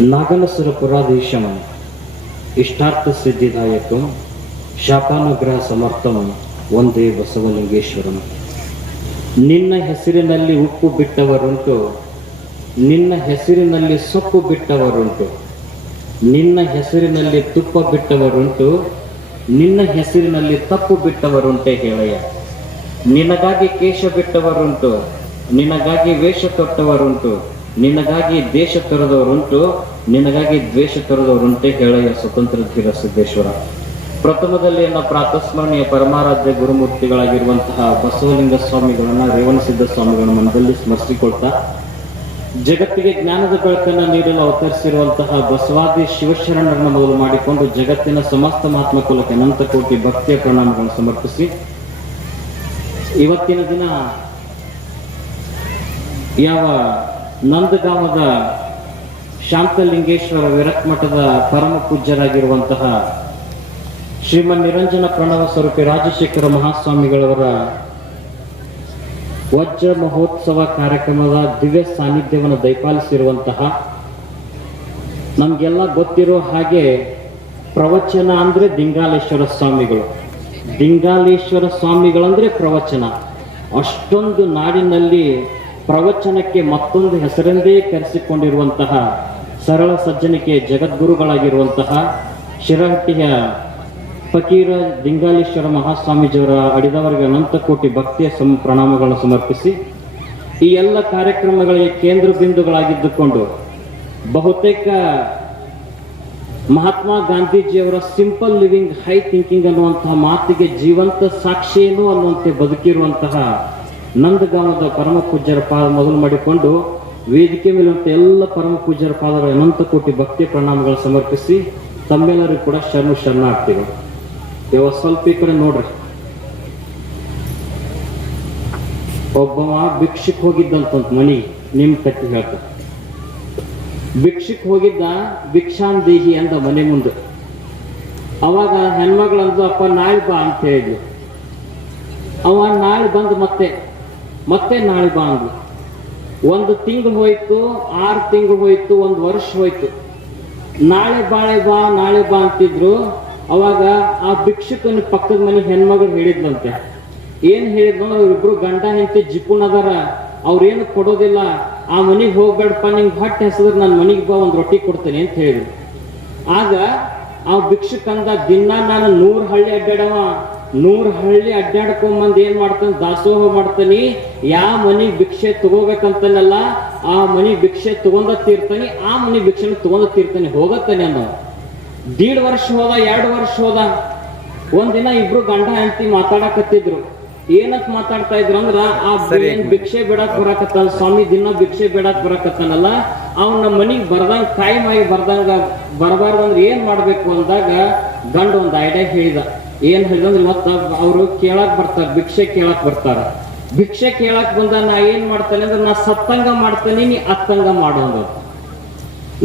ನಾಗನಸುರಪುರಾಧೀಶಂ ಇಷ್ಟಾರ್ಥ ಸಿದ್ಧಿದಾಯಕಂ ಶಾಪಾನುಗ್ರಹ ಸಮರ್ಥಮನ್, ಒಂದೇ ಬಸವಲಿಂಗೇಶ್ವರನು. ನಿನ್ನ ಹೆಸರಿನಲ್ಲಿ ಉಪ್ಪು ಬಿಟ್ಟವರುಂಟು, ನಿನ್ನ ಹೆಸರಿನಲ್ಲಿ ಸೊಪ್ಪು ಬಿಟ್ಟವರುಂಟು, ನಿನ್ನ ಹೆಸರಿನಲ್ಲಿ ತುಪ್ಪ ಬಿಟ್ಟವರುಂಟು, ನಿನ್ನ ಹೆಸರಿನಲ್ಲಿ ತಪ್ಪು ಬಿಟ್ಟವರುಂಟೆ ಹೇಳಯ್ಯ. ನಿನಗಾಗಿ ಕೇಶ ಬಿಟ್ಟವರುಂಟು, ನಿನಗಾಗಿ ವೇಷ ತೊಟ್ಟವರುಂಟು ನಿನಗಾಗಿ ದೇಶ ತೊರೆದವರುಂಟು, ನಿನಗಾಗಿ ದ್ವೇಷ ತೊರೆದವರುಂಟೆ ಹೇಳಯ್ಯ ಸ್ವತಂತ್ರ ಧೀರ ಸಿದ್ದೇಶ್ವರ. ಪ್ರಥಮದಲ್ಲಿ ನನ್ನ ಪ್ರಾತಸ್ಮರಣೀಯ ಪರಮಾರಾಧ್ಯ ಗುರುಮೂರ್ತಿಗಳಾಗಿರುವಂತಹ ಬಸವಲಿಂಗ ಸ್ವಾಮಿಗಳನ್ನ ರೇವಣಸಿದ್ಧ ಸ್ವಾಮಿಗಳ ಮನದಲ್ಲಿ ಸ್ಮರಿಸಿಕೊಳ್ತಾ, ಜಗತ್ತಿಗೆ ಜ್ಞಾನದ ಬೆಳಕನ್ನು ನೀಡಲು ಅವತರಿಸಿರುವಂತಹ ಬಸವಾದಿ ಶಿವಶರಣರನ್ನ ಮೊದಲು ಮಾಡಿಕೊಂಡು ಜಗತ್ತಿನ ಸಮಸ್ತ ಮಹಾತ್ಮ ಕುಲಕ್ಕೆ ಅನಂತ ಕೋಟಿ ಭಕ್ತಿಯ ಪ್ರಣಾಮಗಳನ್ನು ಸಮರ್ಪಿಸಿ, ಇವತ್ತಿನ ದಿನ ಯಾವ ನಂದಗಾಮದ ಶಾಂತಲಿಂಗೇಶ್ವರ ವಿರಕ್ ಮಠದ ಪರಮ ಪೂಜ್ಯರಾಗಿರುವಂತಹ ಶ್ರೀಮನ್ ನಿರಂಜನ ಪ್ರಣವ ಸ್ವರೂಪಿ ರಾಜಶೇಖರ ಮಹಾಸ್ವಾಮಿಗಳವರ ವಜ್ರ ಮಹೋತ್ಸವ ಕಾರ್ಯಕ್ರಮದ ದಿವ್ಯ ಸಾನ್ನಿಧ್ಯವನ್ನು ದಯಪಾಲಿಸಿರುವಂತಹ ನಮಗೆಲ್ಲ ಗೊತ್ತಿರೋ ಹಾಗೆ ಪ್ರವಚನ ಅಂದ್ರೆ ದಿಂಗಾಲೇಶ್ವರ ಸ್ವಾಮಿಗಳು. ದಿಂಗಾಲೇಶ್ವರ ಸ್ವಾಮಿಗಳಂದ್ರೆ ಪ್ರವಚನ. ಅಷ್ಟೊಂದು ನಾಡಿನಲ್ಲಿ ಪ್ರವಚನಕ್ಕೆ ಮತ್ತೊಂದು ಹೆಸರೆಂದೇ ಕರೆಸಿಕೊಂಡಿರುವಂತಹ ಸರಳ ಸಜ್ಜನಿಕೆ ಜಗದ್ಗುರುಗಳಾಗಿರುವಂತಹ ಶಿರಹಟ್ಟಿಯ ಫಕೀರ ದಿಂಗಾಲೇಶ್ವರ ಮಹಾಸ್ವಾಮೀಜಿಯವರ ಅಡಿದವರಿಗೆ ಅನಂತ ಕೋಟಿ ಭಕ್ತಿಯ ಸಮ ಪ್ರಣಾಮಗಳನ್ನು ಸಮರ್ಪಿಸಿ ಈ ಎಲ್ಲ ಕಾರ್ಯಕ್ರಮಗಳಿಗೆ ಕೇಂದ್ರ ಬಿಂದುಗಳಾಗಿದ್ದುಕೊಂಡು ಬಹುತೇಕ ಮಹಾತ್ಮ ಗಾಂಧೀಜಿಯವರ ಸಿಂಪಲ್ ಲಿವಿಂಗ್ ಹೈ ಥಿಂಕಿಂಗ್ ಅನ್ನುವಂತಹ ಮಾತಿಗೆ ಜೀವಂತ ಸಾಕ್ಷಿಯೇನು ಅನ್ನುವಂತೆ ಬದುಕಿರುವಂತಹ ನಂದಗಾಮದ ಪರಮ ಪೂಜ್ಯರ ಪಾದ ಮೊದಲು ಮಾಡಿಕೊಂಡು ವೇದಿಕೆ ಮೇಲಿರುವಂತ ಎಲ್ಲ ಪರಮ ಪೂಜ್ಯರ ಪಾದಗಳ ಅನಂತ ಕೋಟಿ ಭಕ್ತಿ ಪ್ರಣಾಮಗಳು ಸಮರ್ಪಿಸಿ ತಮ್ಮೆಲ್ಲರಿಗೂ ಕೂಡ ಶರಣು ಶರಣ ಆಗ್ತೀವಿ ಇವ ಸ್ವಲ್ಪ ಈ ಕಡೆ ನೋಡ್ರಿ. ಒಬ್ಬವ ಭಿಕ್ಷಕ್ ಹೋಗಿದ್ದಂತ ಮನಿ ನಿಮ್ ಕಟ್ಟಿ ಹೇಳ್ತ. ಭಿಕ್ಷಕ್ ಹೋಗಿದ್ದ ಭಿಕ್ಷಾಂದೇಹಿ ಅಂದ ಮನೆ ಮುಂದೆ. ಅವಾಗ ಹೆಣ್ಮಗಳಂದು, ಅಪ್ಪ, ನಾಳೆ ಬಾ ಅಂತ ಹೇಳಿದ್ಲು. ಅವ ನಾಳೆ ಬಂದು ಮತ್ತೆ ಮತ್ತೆ ನಾಳೆ ಬಾ ಅಂದ್ಲು ಒಂದು ತಿಂಗಳು ಹೋಯ್ತು, ಆರು ತಿಂಗಳು ಹೋಯ್ತು, ಒಂದು ವರ್ಷ ಹೋಯ್ತು. ನಾಳೆ ಬಾಳೆ ಬಾ, ನಾಳೆ ಬಾ ಅಂತಿದ್ರು. ಅವಾಗ ಆ ಭಿಕ್ಷುಕನ ಪಕ್ಕದ ಮನೆ ಹೆಣ್ಮಗಳು ಹೇಳಿದ್ಲಂತೆ. ಏನ್ ಅವ್ರಿಬ್ರು ಇಬ್ರು ಗಂಡ ಹೆಂಡತಿ ಜಿಪುಣ್ ಅದಾರ. ಅವ್ರೇನು ಕೊಡೋದಿಲ್ಲ. ಆ ಮನೆಗೆ ಹೋಗ್ಬೇಡಪ್ಪ, ನಿಂಗೆ ಹೊಟ್ಟೆ ಹೆಸರು ನನ್ನ ಮನಿಗೆ ಬಾ, ಒಂದು ರೊಟ್ಟಿ ಕೊಡ್ತೇನೆ ಅಂತ ಹೇಳಿದ್ರು. ಆಗ ಆ ಭಿಕ್ಷುಕಂದ, ದಿನ ನಾನು ನೂರು ಹಳ್ಳಿ ಅಡ್ಡಾಡವ. ನೂರ್ ಹಳ್ಳಿ ಅಡ್ಡಾಡ್ಕೊಂಬಂದ್ ಏನ್ ಮಾಡ್ತಾನೆ? ದಾಸೋಹ ಮಾಡ್ತಾನಿ. ಯಾವ ಮನಿ ಭಿಕ್ಷೆ ತಗೋಬೇಕಂತನಲ್ಲ ಆ ಮನಿ ಭಿಕ್ಷೆ ತಗೊಂಡ ತೀರ್ತಾನೆ ಆ ಮನಿ ಭಿಕ್ಷೆ ತಗೊಂಡ ತೀರ್ತಾನೆ ಹೋಗತ್ತಾನೆ ಅನ್ನೋ ದೀಡ್ ವರ್ಷ ಹೋದ ಎರಡು ವರ್ಷ ಹೋದ. ಒಂದಿನ ಇಬ್ರು ಗಂಡ ಹೆಂಡತಿ ಮಾತಾಡಕತ್ತಿದ್ರು. ಏನಕ್ ಮಾತಾಡ್ತಾ ಇದ್ರು ಅಂದ್ರ ಆ ಏನ್ ಭಿಕ್ಷೆ ಬಿಡಕ್ ಬರಕತ್ತಲ್ಲ ಸ್ವಾಮಿ ದಿನ ಭಿಕ್ಷೆ ಬಿಡಕ್ ಬರಕತ್ತಾನಲ್ಲ ಅವ್ನ ನಮ್ಮ ಮನಿಗ್ ಬರ್ದಂಗ ತಾಯಿ ಆಗಿ ಬರ್ದಂಗ ಬರಬಾರ್ದಂದ್ರೆ ಏನ್ ಮಾಡ್ಬೇಕು ಅಂದಾಗ ಗಂಡ ಒಂದ್ ಐಡಿಯಾ ಹೇಳಿದ. ಏನ್ ಹೇಳಿದಂದ್ರೆ ಮತ್ತ ಅವರು ಕೇಳಕ್ ಬರ್ತಾರ ಭಿಕ್ಷೆ ಕೇಳಕ್ ಬರ್ತಾರ. ಭಿಕ್ಷೆ ಕೇಳಕ್ ಬಂದ ನಾ ಏನ್ ಮಾಡ್ತೇನೆ ಅಂದ್ರೆ ನಾ ಸತ್ತಂಗ ಮಾಡ್ತೇನೆ ನೀ ಅತ್ತಂಗ ಮಾಡೋದು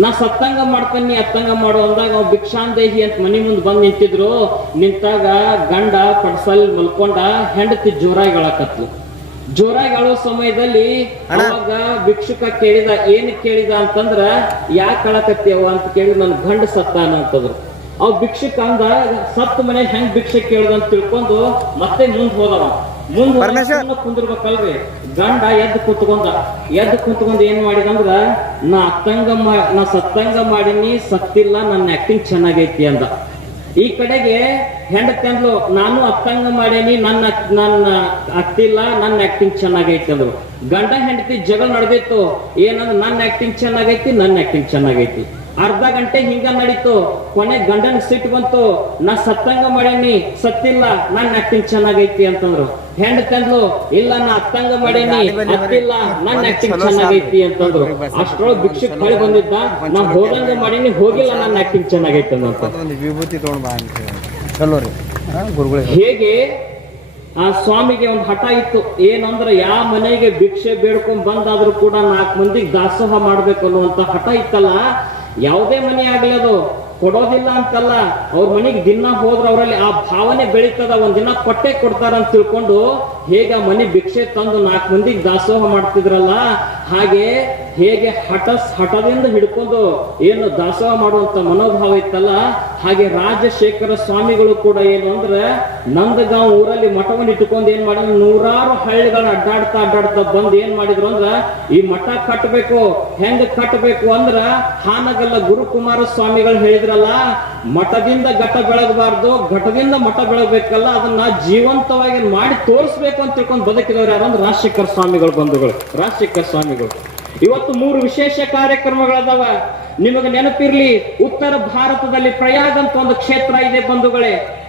ನಾ ಸತ್ತಂಗ ಮಾಡ್ತೇನೆ ನೀ ಅತ್ತಂಗ ಮಾಡೋ ಅಂದಾಗ ಅವ್ ಭಿಕ್ಷಾಂದೇಹಿ ಅಂತ ಮನಿ ಮುಂದ್ ಬಂದ್ ನಿಂತಿದ್ರು ನಿಂತಾಗ ಗಂಡ ಪಡ್ಸಲ್ ಮಲ್ಕೊಂಡ ಹೆಂಡತಿ ಜೋರಾಗಿ ಹೇಳಕತ್ಲು. ಜೋರಾಗಿ ಹೇಳೋ ಸಮಯದಲ್ಲಿ ಅವಾಗ ಭಿಕ್ಷುಕ ಕೇಳಿದ ಏನ್ ಕೇಳಿದ ಅಂತಂದ್ರ ಯಾಕೆ ಅಳಕತ್ತೀಯವ ಅಂತ ಕೇಳಿ ನನ್ ಗಂಡ ಸತ್ತಾನ ಅಂತಂದ್ರು. ಅವ್ ಭಿಕ್ಷಕ್ ಅಂದ ಸತ್ ಮನೆ ಹೆಂಗ್ ಭಿಕ್ಷೆ ಕೇಳ್ದ ಅಂತ ತಿಳ್ಕೊಂಡು ಮತ್ತೆ ಮುಂದ್ ಹೋದವ. ಮುಂದ್ ಕುಂದಿರ್ಬೇಕಲ್ರಿ. ಗಂಡ ಎದ್ದು ಕುತ್ಕೊಂಡ. ಎದ್ದು ಕುತ್ಕೊಂಡ್ ಏನ್ ಮಾಡಿದಂದ್ರ ನಾ ಅತ್ತಂಗ ನಾ ಸತ್ತಂಗ ಮಾಡೀನಿ ಸತ್ತಿಲ್ಲ ನನ್ನ ಆಕ್ಟಿಂಗ್ ಚೆನ್ನಾಗೈತಿ ಅಂದ. ಈ ಕಡೆಗೆ ಹೆಂಡತಿ ಅಂದ್ಲು ನಾನು ಅತ್ತಂಗ ಮಾಡೇನಿ ನನ್ನ ನನ್ನ ಅತ್ತಿಲ್ಲ ನನ್ನ ಆಕ್ಟಿಂಗ್ ಚೆನ್ನಾಗೈತಿ ಅಂದ್ರು. ಗಂಡ ಹೆಂಡತಿ ಜಗಳ ನಡೆದಿತ್ತು. ಏನಂದ್ರೆ ನನ್ನ ಆಕ್ಟಿಂಗ್ ಚೆನ್ನಾಗೈತಿ ನನ್ನ ಆಕ್ಟಿಂಗ್ ಚೆನ್ನಾಗೈತಿ ಅರ್ಧ ಗಂಟೆ ಹಿಂಗ ನಡೀತು. ಕೊನೆ ಗಂಡನ್ ಸಿಟ್ಟು ಬಂತು. ನಾ ಸತ್ತಂಗ ಮಾಡೇನಿ. ಸತ್ತಿಲ್ಲ. ನನ್ನ ಆಕ್ಟಿಂಗ್ ಚೆನ್ನಾಗೈತಿ ಅಂತಂದ್ರು. ಹೆಂಡ್ ತಂದ್ಲು ಇಲ್ಲ ನಾ ಅತ್ತಂಗ ಮಾಡೇನಿ. ಸತ್ತಿಲ್ಲ ನನ್ನ ಆಕ್ಟಿಂಗ್ ಚೆನ್ನಾಗೈತಿ ಅಂತಂದ್ರು. ಅಷ್ಟ್ರೊಳಗೆ ಭಿಕ್ಷಕ್ ಕಳಿ ಬಂದಿದ್ದ. ನಾ ಹೋದಂಗ ಮಾಡೇನಿ ಹೋಗಿಲ್ಲ ನನ್ನ ಆಕ್ಟಿಂಗ್ ಚೆನ್ನಾಗೈತಿ ಅಂತ ವಿಭೂತಿ ತೊಗೊಂಡ್ ಹೇಗೆ? ಆ ಸ್ವಾಮಿಗೆ ಒಂದು ಹಠ ಇತ್ತು. ಏನಂದ್ರೆ ಯಾವ ಮನೆಗೆ ಭಿಕ್ಷೆ ಬೇಡ್ಕೊಂಡ್ ಬಂದಾದ್ರೂ ಕೂಡ ನಾಲ್ಕು ಮಂದಿಗೆ ದಾಸೋಹ ಮಾಡ್ಬೇಕು ಅನ್ನುವಂತ ಹಠ ಇತ್ತಲ್ಲ. ಯಾವುದೇ ಮನೆ ಆಗಲಿ ಅದು ಕೊಡೋದಿಲ್ಲ ಅಂತಲ್ಲ. ಅವ್ರ ಮನೆಗೆ ದಿನ ಹೋದ್ರೆ ಅವರಲ್ಲಿ ಆ ಭಾವನೆ ಬೆಳೀತದ. ಒಂದಿನ ದಿನ ಕೊಟ್ಟೆ ಕೊಡ್ತಾರ ಅಂತ ತಿಳ್ಕೊಂಡು ಹೇಗೆ ಮನೆ ಭಿಕ್ಷೆ ತಂದು ನಾಲ್ಕು ಮಂದಿಗೆ ದಾಸೋಹ ಮಾಡ್ತಿದ್ರಲ್ಲ, ಹಾಗೆ ಹೇಗೆ ಹಠ ಹಠದಿಂದ ಹಿಡ್ಕೊಂಡು ಏನು ದಾಸೋಹ ಮಾಡುವಂತ ಮನೋಭಾವ ಇತ್ತಲ್ಲ, ಹಾಗೆ ರಾಜಶೇಖರ ಸ್ವಾಮಿಗಳು ಕೂಡ ಏನು ಅಂದ್ರೆ ನಂದಗಾಂವ್ ಊರಲ್ಲಿ ಮಠವನ್ನು ಇಟ್ಟುಕೊಂಡು ಏನ್ ಮಾಡಿದ್ರು? ನೂರಾರು ಹಳ್ಳಿಗಳನ್ನ ಅಡ್ಡಾಡ್ತಾ ಅಡ್ಡಾಡ್ತಾ ಬಂದು ಏನ್ ಮಾಡಿದ್ರು ಅಂದ್ರ, ಈ ಮಠ ಕಟ್ಟಬೇಕು ಹೆಂಗ ಕಟ್ಟಬೇಕು ಅಂದ್ರ ಹಾನಗಲ್ಲ ಗುರುಕುಮಾರ ಸ್ವಾಮಿಗಳು ಹೇಳಿದ್ರಲ್ಲ, ಮಠದಿಂದ ಘಟ ಬೆಳಗಬಾರ್ದು, ಘಟದಿಂದ ಮಠ ಬೆಳಗ್ಬೇಕಲ್ಲ, ಅದನ್ನ ಜೀವಂತವಾಗಿ ಮಾಡಿ ತೋರಿಸ್ಬೇಕು. ಅಂತ ತಿಳ್ಕೊಂಡು ಬದುಕಿದವ್ರು ಯಾರು ಅಂದ್ರೆ ರಾಜಶೇಖರ ಸ್ವಾಮಿಗಳು ಬಂಧುಗಳು. ರಾಜಶೇಖರ ಸ್ವಾಮಿಗಳು. ಇವತ್ತು ಮೂರು ವಿಶೇಷ ಕಾರ್ಯಕ್ರಮಗಳದಾವ. ನಿಮಗೆ ನೆನಪಿರ್ಲಿ, ಉತ್ತರ ಭಾರತದಲ್ಲಿ ಪ್ರಯಾಗ್ ಅಂತ ಒಂದು ಕ್ಷೇತ್ರ ಇದೆ ಬಂಧುಗಳೇ.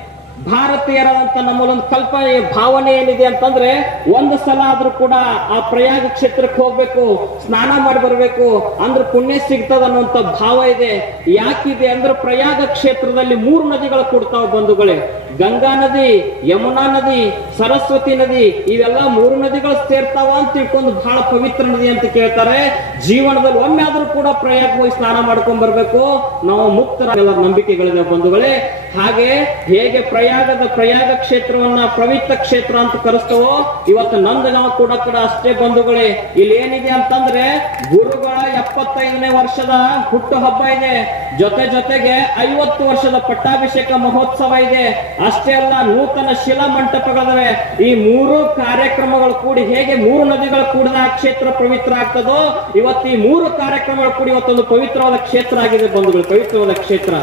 ಭಾರತೀಯರಾದಂತ ನಮ್ಮಲ್ಲೊಂದು ಕಲ್ಪನೆ ಭಾವನೆ ಏನಿದೆ ಅಂತಂದ್ರೆ ಒಂದು ಸಲ ಆದ್ರೂ ಕೂಡ ಆ ಪ್ರಯಾಗ ಕ್ಷೇತ್ರಕ್ಕೆ ಹೋಗ್ಬೇಕು, ಸ್ನಾನ ಮಾಡಿ ಬರಬೇಕು ಅಂದ್ರೆ ಪುಣ್ಯ ಸಿಗ್ತದ ಅನ್ನುವಂತ ಭಾವ ಇದೆ. ಯಾಕಿದೆ ಅಂದ್ರೆ ಪ್ರಯಾಗ ಕ್ಷೇತ್ರದಲ್ಲಿ ಮೂರು ನದಿಗಳು ಕೂಡ್ತಾವ ಬಂಧುಗಳೇ. ಗಂಗಾ ನದಿ, ಯಮುನಾ ನದಿ, ಸರಸ್ವತಿ ನದಿ, ಇವೆಲ್ಲ ಮೂರು ನದಿಗಳು ಸೇರ್ತಾವ ಅಂತ ತಿಳ್ಕೊಂಡು ಬಹಳ ಪವಿತ್ರ ನದಿ ಅಂತ ಕೇಳ್ತಾರೆ. ಜೀವನದಲ್ಲಿ ಒಮ್ಮೆ ಆದ್ರೂ ಕೂಡ ಪ್ರಯಾಗ ಹೋಗಿ ಸ್ನಾನ ಮಾಡ್ಕೊಂಡ್ ಬರ್ಬೇಕು. ನಾವು ಮುಕ್ತರ ನಂಬಿಕೆಗಳಿದೆ ಬಂಧುಗಳೇ. ಹಾಗೆ ಹೇಗೆ ಪ್ರಯಾಗದ ಪ್ರಯಾಗ ಕ್ಷೇತ್ರವನ್ನ ಪವಿತ್ರ ಕ್ಷೇತ್ರ ಅಂತ ಕರೆಸ್ತವೋ, ಇವತ್ತು ನಂದಗಾಂವ್ ಕೂಡ ಕೂಡ ಅಷ್ಟೇ ಬಂಧುಗಳೇ. ಇಲ್ಲಿ ಏನಿದೆ ಅಂತಂದ್ರೆ ಗುರುಗಳ ಎಪ್ಪತ್ತೈದನೇ ವರ್ಷದ ಹುಟ್ಟು ಹಬ್ಬ ಇದೆ. ಜೊತೆ ಜೊತೆಗೆ ಐವತ್ತು ವರ್ಷದ ಪಟ್ಟಾಭಿಷೇಕ ಮಹೋತ್ಸವ ಇದೆ. ಅಷ್ಟೇ ಅಲ್ಲ, ನೂತನ ಶಿಲಾ ಮಂಟಪಗಳಿವೆ ಈ ಮೂರು ಕಾರ್ಯಕ್ರಮಗಳು ಕೂಡಿ ಹೇಗೆ ಮೂರು ನದಿಗಳು ಕೂಡಿದ ಕ್ಷೇತ್ರ ಪವಿತ್ರ ಆಗ್ತದೋ, ಇವತ್ತು ಈ ಮೂರು ಕಾರ್ಯಕ್ರಮಗಳು ಕೂಡಿ ಇವತ್ತೊಂದು ಪವಿತ್ರವಾದ ಕ್ಷೇತ್ರ ಆಗಿದೆ ಬಂಧುಗಳು, ಪವಿತ್ರವಾದ ಕ್ಷೇತ್ರ.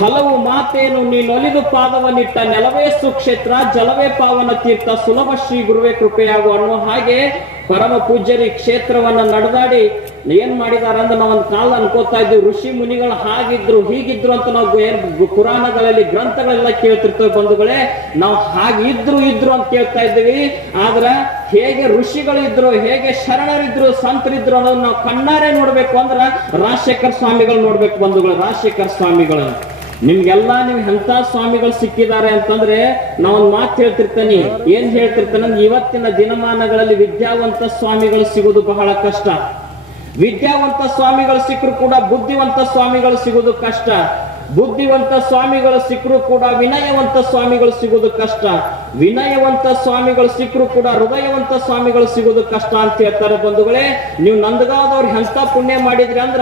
ಹಲವು ಮಾತೇನು ನೀನೊಲಿದು ಪಾದವನ್ನಿಟ್ಟ ನೆಲವೇ ಸುಕ್ಷೇತ್ರ, ಜಲವೇ ಪಾವನ ತೀರ್ಥ, ಸುಲಭ ಶ್ರೀ ಗುರುವೇ ಕೃಪೆಯಾಗು ಅನ್ನೋ ಹಾಗೆ ಪರಮ ಪೂಜ್ಯರಿ ಕ್ಷೇತ್ರವನ್ನ ನಡೆದಾಡಿ ಏನ್ ಮಾಡಿದಾರ ಅಂತ ನಾವು ಒಂದು ಕಾಲ ಅನ್ಕೋತಾ ಇದ್ವಿ ಋಷಿ ಮುನಿಗಳು ಹಾಗಿದ್ರು, ಹೀಗಿದ್ರು ಅಂತ ನಾವು ಏನ್ ಪುರಾಣಗಳಲ್ಲಿ, ಗ್ರಂಥಗಳೆಲ್ಲ ಕೇಳ್ತಿರ್ತೇವೆ ಬಂಧುಗಳೇ, ನಾವು ಹಾಗಿದ್ರು, ಇದ್ರು ಅಂತ ಕೇಳ್ತಾ ಇದ್ದೀವಿ. ಆದ್ರ ಹೇಗೆ ಋಷಿಗಳು ಇದ್ರು, ಹೇಗೆ ಶರಣರಿದ್ರು, ಸಂತರಿದ್ರು ಅನ್ನೋದನ್ನ ನಾವು ಕಣ್ಣಾರೆ ನೋಡ್ಬೇಕು ಅಂದ್ರ ರಾಜಶೇಖರ್ ಸ್ವಾಮಿಗಳು ನೋಡ್ಬೇಕು ಬಂಧುಗಳು, ರಾಜಶೇಖರ್ ಸ್ವಾಮಿಗಳನ್ನ ನಿಮ್ಗೆಲ್ಲ ನೀವು ಎಂತ ಸ್ವಾಮಿಗಳು ಸಿಕ್ಕಿದ್ದಾರೆ ಅಂತಂದ್ರೆ ನಾ ಒಂದ್ ಮಾತು ಹೇಳ್ತಿರ್ತೇನೆ. ಏನ್ ಹೇಳ್ತಿರ್ತೇನೆ ಇವತ್ತಿನ ದಿನಮಾನಗಳಲ್ಲಿ ವಿದ್ಯಾವಂತ ಸ್ವಾಮಿಗಳು ಸಿಗುವುದು ಬಹಳ ಕಷ್ಟ. ವಿದ್ಯಾವಂತ ಸ್ವಾಮಿಗಳು ಸಿಕ್ಕರು ಕೂಡ ಬುದ್ಧಿವಂತ ಸ್ವಾಮಿಗಳು ಸಿಗುವುದು ಕಷ್ಟ. ಬುದ್ಧಿವಂತ ಸ್ವಾಮಿಗಳು ಸಿಕ್ಕರೂ ಕೂಡ ವಿನಯವಂತ ಸ್ವಾಮಿಗಳು ಸಿಗೋದು ಕಷ್ಟ. ವಿನಯವಂತ ಸ್ವಾಮಿಗಳು ಸಿಕ್ಕರೂ ಕೂಡ ಹೃದಯವಂತ ಸ್ವಾಮಿಗಳು ಸಿಗೋದು ಕಷ್ಟ ಅಂತ ಹೇಳ್ತಾರೆ ಬಂಧುಗಳೇ. ನೀವು ನಂದಗಾವದವ್ರು ಎಂತ ಪುಣ್ಯ ಮಾಡಿದ್ರಿ ಅಂದ್ರ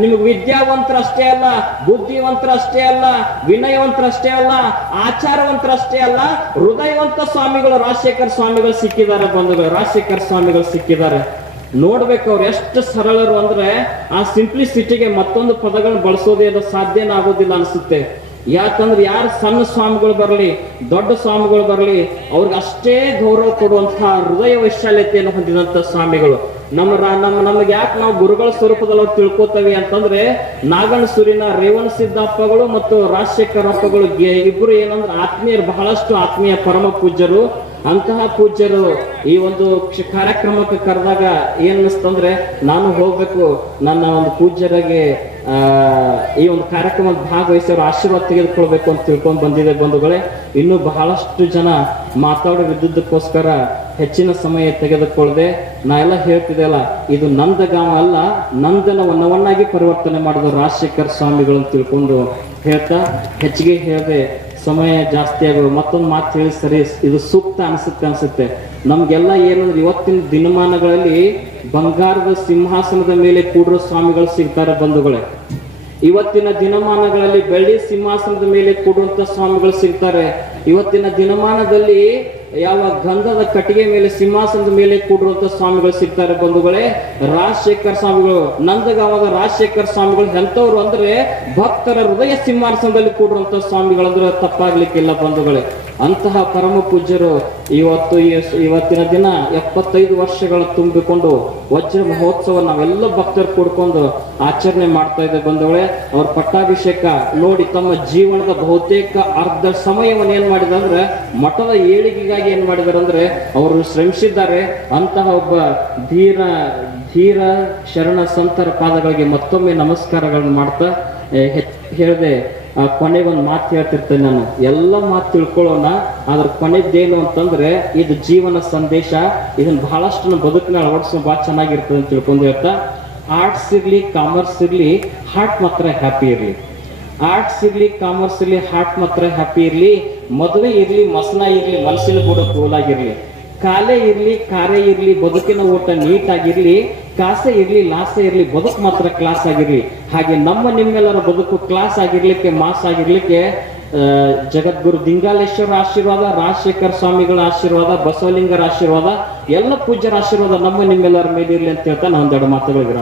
ನಿಮ್ಗೆ ವಿದ್ಯಾವಂತರಷ್ಟೇ ಅಲ್ಲ, ಬುದ್ಧಿವಂತರಷ್ಟೇ ಅಲ್ಲ, ವಿನಯವಂತರಷ್ಟೇ ಅಲ್ಲ, ಆಚಾರವಂತರಷ್ಟೇ ಅಲ್ಲ, ಹೃದಯವಂತ ಸ್ವಾಮಿಗಳು ರಾಜಶೇಖರ್ ಸ್ವಾಮಿಗಳು ಸಿಕ್ಕಿದ್ದಾರೆ ಬಂಧುಗಳು, ರಾಜಶೇಖರ್ ಸ್ವಾಮಿಗಳು ಸಿಕ್ಕಿದ್ದಾರೆ. ನೋಡ್ಬೇಕು ಅವ್ರು ಎಷ್ಟು ಸರಳರು ಅಂದ್ರೆ ಆ ಸಿಂಪ್ಲಿಸಿಟಿಗೆ ಮತ್ತೊಂದು ಪದಗಳನ್ನ ಬಳಸೋದೇನು ಸಾಧ್ಯನ ಆಗೋದಿಲ್ಲ ಅನ್ಸುತ್ತೆ. ಯಾಕಂದ್ರೆ ಯಾರು ಸಣ್ಣ ಸ್ವಾಮಿಗಳು ಬರಲಿ, ದೊಡ್ಡ ಸ್ವಾಮಿಗಳು ಬರಲಿ, ಅವ್ರಿಗೆ ಅಷ್ಟೇ ಗೌರವ ಕೊಡುವಂತಹ ಹೃದಯ ವೈಶಾಲ್ಯತೆಯನ್ನು ಹೊಂದಿದಂತ ಸ್ವಾಮಿಗಳು. ನಮ್ಮ ನಮ್ಮ, ನಮ್ಗೆ ಯಾಕೆ ನಾವು ಗುರುಗಳ ಸ್ವರೂಪದಲ್ಲಿ ಅವ್ರು ತಿಳ್ಕೊತೇವೆ ಅಂತಂದ್ರೆ ನಾಗಣ ಸೂರಿನ ರೇವಣ ಸಿದ್ದಪ್ಪಗಳು ಮತ್ತು ರಾಜಶೇಖರ ಅಪ್ಪಗಳು ಇಬ್ಬರು ಏನಂದ್ರೆ ಆತ್ಮೀಯರು, ಬಹಳಷ್ಟು ಆತ್ಮೀಯ ಪರಮ ಪೂಜ್ಯರು. ಅಂತಹ ಪೂಜ್ಯರು ಈ ಒಂದು ಕಾರ್ಯಕ್ರಮಕ್ಕೆ ಕರೆದಾಗ ಏನ್ ಅನಿಸ್ತಂದ್ರೆ ನಾನು ಹೋಗ್ಬೇಕು, ನನ್ನ ಒಂದು ಪೂಜ್ಯರಿಗೆ ಈ ಒಂದು ಕಾರ್ಯಕ್ರಮದ ಭಾಗವಹಿಸಿ ಆಶೀರ್ವಾದ ತೆಗೆದುಕೊಳ್ಬೇಕು ಅಂತ ತಿಳ್ಕೊಂಡು ಬಂದಿದೆ ಬಂಧುಗಳೇ. ಇನ್ನೂ ಬಹಳಷ್ಟು ಜನ ಮಾತಾಡೋರಿದ್ದಕ್ಕೋಸ್ಕರ ಹೆಚ್ಚಿನ ಸಮಯ ತೆಗೆದುಕೊಳ್ಳದೆ ನಾ ಎಲ್ಲ ಹೇಳ್ತಿದ್ದೆಲ್ಲ ಇದು ನಂದಗಾಂವ ಅಲ್ಲ, ನಂದನ ವನವನ್ನಾಗಿ ಪರಿವರ್ತನೆ ಮಾಡಿದ ರಾಜಶೇಖರ್ ಸ್ವಾಮಿಗಳನ್ನು ತಿಳ್ಕೊಂಡು ಹೇಳ್ತಾ, ಹೆಚ್ಚಿಗೆ ಹೇಳದೆ. ಸಮಯ ಜಾಸ್ತಿ ಆಗೋದು. ಮತ್ತೊಂದು ಮಾತು ಹೇಳಿ ಸರಿ, ಇದು ಸೂಕ್ತ ಅನಿಸುತ್ತೆ ಅನಿಸುತ್ತೆ. ನಮಗೆಲ್ಲ ಏನಂದ್ರೆ ಇವತ್ತಿನ ದಿನಮಾನಗಳಲ್ಲಿ ಬಂಗಾರದ ಸಿಂಹಾಸನದ ಮೇಲೆ ಕೂಡಿರೋ ಸ್ವಾಮಿಗಳು ಸಿಗ್ತಾರೆ ಬಂಧುಗಳೇ. ಇವತ್ತಿನ ದಿನಮಾನಗಳಲ್ಲಿ ಬೆಳ್ಳಿ ಸಿಂಹಾಸನದ ಮೇಲೆ ಕೂಡುವಂತ ಸ್ವಾಮಿಗಳು ಸಿಗ್ತಾರೆ. ಇವತ್ತಿನ ದಿನಮಾನದಲ್ಲಿ ಯಾವ ಗಂಧದ ಕಟ್ಟಿಗೆ ಮೇಲೆ, ಸಿಂಹಾಸನದ ಮೇಲೆ ಕೂಡಿರುವಂತ ಸ್ವಾಮಿಗಳು ಸಿಗ್ತಾರೆ ಬಂಧುಗಳೇ. ರಾಜಶೇಖರ್ ಸ್ವಾಮಿಗಳು, ನಂದಗಾವದ ರಾಜಶೇಖರ್ ಸ್ವಾಮಿಗಳು, ಎಂಥವ್ರು ಅಂದ್ರೆ ಭಕ್ತರ ಹೃದಯ ಸಿಂಹಾಸನದಲ್ಲಿ ಕೂಡಿರುವಂತ ಸ್ವಾಮಿಗಳಂದ್ರೆ ತಪ್ಪಾಗ್ಲಿಕ್ಕಿಲ್ಲ ಬಂಧುಗಳೇ. ಅಂತಹ ಪರಮ ಪೂಜ್ಯರು ಇವತ್ತು ಇವತ್ತಿನ ದಿನ ಎಪ್ಪತ್ತೈದು ವರ್ಷಗಳ ತುಂಬಿಕೊಂಡು ವಜ್ರ ಮಹೋತ್ಸವ ನಾವೆಲ್ಲ ಭಕ್ತರು ಕೂಡ್ಕೊಂಡು ಆಚರಣೆ ಮಾಡ್ತಾ ಇದ್ದೆ ಬಂದವಳೆ ಅವ್ರ ಪಟ್ಟಾಭಿಷೇಕ ನೋಡಿ ತಮ್ಮ ಜೀವನದ ಬಹುತೇಕ ಅರ್ಧ ಸಮಯವನ್ನು ಏನ್ ಮಾಡಿದಂದ್ರೆ ಮಠದ ಏಳಿಗೆಗಾಗಿ ಏನ್ ಮಾಡಿದಾರಂದ್ರೆ, ಅವರು ಶ್ರಮಿಸಿದ್ದಾರೆ. ಅಂತಹ ಒಬ್ಬ ಧೀರ ಧೀರ ಶರಣ ಸಂತರ ಪಾದಗಳಿಗೆ ಮತ್ತೊಮ್ಮೆ ನಮಸ್ಕಾರಗಳನ್ನು ಮಾಡ್ತಾ ಹೇಳಿದೆ ಕೊನೆಗೆ ಒಂದು ಮಾತು ಹೇಳ್ತಿರ್ತೇನೆ ನಾನು. ಎಲ್ಲ ಮಾತು ತಿಳ್ಕೊಳ್ಳೋಣ ಅದ್ರ ಕೊನೆದ್ದೇನು ಅಂತಂದ್ರೆ ಇದು ಜೀವನ ಸಂದೇಶ ಇದನ್ನ ಬಹಳಷ್ಟು ನಮ್ಮ ಬದುಕಿನ ಅಳವಡಿಸೋ ಭಾಳ ಚೆನ್ನಾಗಿರ್ತದೆ ಅಂತ ತಿಳ್ಕೊಂಡು ಹೇಳ್ತಾ, ಆರ್ಟ್ಸ್ ಇರ್ಲಿ, ಕಾಮರ್ಸ್ ಇರಲಿ, ಹಾರ್ಟ್ ಮಾತ್ರ ಹ್ಯಾಪಿ ಇರ್ಲಿ. ಆರ್ಟ್ಸ್ ಇರ್ಲಿ, ಕಾಮರ್ಸ್ ಇರಲಿ, ಹಾರ್ಟ್ ಮಾತ್ರ ಹ್ಯಾಪಿ ಇರ್ಲಿ, ಮದುವೆ ಇರ್ಲಿ, ಮಸನ ಇರ್ಲಿ, ಮನಸ್ಸಿನ ಕೂಡ ಕೂಲಾಗಿರ್ಲಿ. ಕಾಲೇ ಇರ್ಲಿ, ಕಾರ್ಯ ಇರ್ಲಿ, ಬದುಕಿನ ಊಟ ನೀಟಾಗಿರ್ಲಿ, ಕಾಸೆ ಇರ್ಲಿ, ಲಾಸೆ ಇರ್ಲಿ, ಬದುಕು ಮಾತ್ರ ಕ್ಲಾಸ್ ಆಗಿರ್ಲಿ. ಹಾಗೆ ನಮ್ಮ ನಿಮ್ಮೆಲ್ಲರ ಬದುಕು ಕ್ಲಾಸ್ ಆಗಿರ್ಲಿಕ್ಕೆ ಮಾಸ್ ಆಗಿರ್ಲಿಕ್ಕೆ ಜಗದ್ಗುರು ದಿಂಗಾಲೇಶ್ವರ ಆಶೀರ್ವಾದ, ರಾಜಶೇಖರ್ ಸ್ವಾಮಿಗಳ ಆಶೀರ್ವಾದ, ಬಸವಲಿಂಗರ ಆಶೀರ್ವಾದ, ಎಲ್ಲ ಪೂಜ್ಯರ ಆಶೀರ್ವಾದ ನಮ್ಮ ನಿಮ್ಮೆಲ್ಲರ ಮೇಲೆ ಇರಲಿ ಅಂತ ಹೇಳ್ತಾ ನಾನು ಒಂದೆರಡು ಮಾತುಗಳಿಗೆ